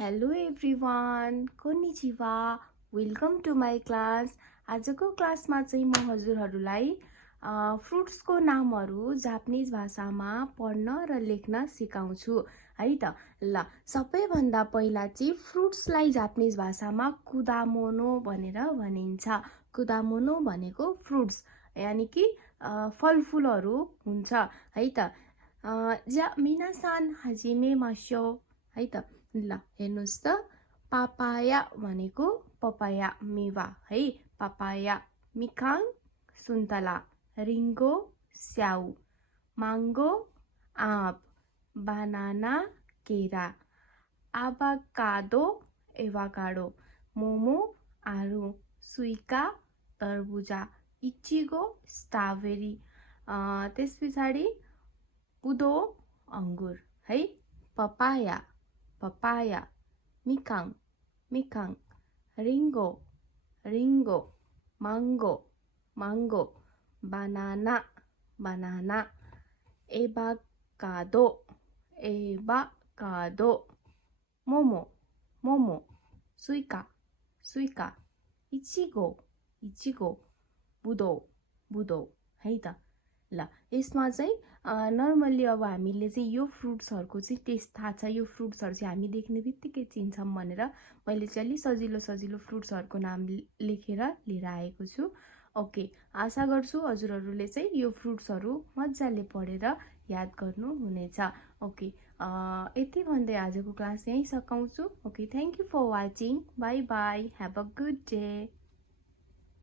Hello everyone, कोनिचिवा, welcome to my class. आजको क्लासमा चाहिँ म हजुरहरूलाई फ्रुट्सको नामहरू जापानिज भाषामा पढ्न र लेख्न सिकाउँछु है त। ल, सबैभन्दा पहिला चाहिँ फ्रुट्सलाई जापानिज भाषामा कुदामोनो भनेर भनिन्छ। कुदामोनो भनेको फ्रुट्स यानि कि फलफुलहरू हुन्छ है त। मिनासान हाजिमे मास्यो है त। ल हेर्नुहोस् त, पापाया भनेको पपाया मेवा है, पापाया। मिकाङ सुन्तला, रिङ्गो स्याउ, माङ्गो आँप, बनाना केरा, आभाकाडो एभाकाडो, मोमो आलु, सुइका तरबुजा, इचिगो स्ट्रबेरी, त्यस पछाडि बुदो अङ्गुर है। पपाया पपाया, मिकाङ मिकाङ, रिङ्गो रिङ्गो, mango mango, banana banana, avocado avocado, मोमो मोमो, सुइका सुइका, इचिगो इचिगो, बुदो बुदो है त। ल, यसमा चाहिँ नर्मल्ली अब हामीले चाहिँ यो फ्रुट्सहरूको चाहिँ टेस्ट थाहा छ, यो फ्रुट्सहरू चाहिँ हामी देख्ने बित्तिकै चिन्छौँ भनेर मैले चाहिँ अलिक सजिलो सजिलो फ्रुट्सहरूको नाम लेखेर लिएर आएको छु। ओके, आशा गर्छु हजुरहरूले चाहिँ यो फ्रुट्सहरू मजाले पढेर याद गर्नुहुनेछ। ओके, यति भन्दै आजको क्लास यहीँ सकाउँछु। Okay, thank you for watching. Bye bye, have a good day.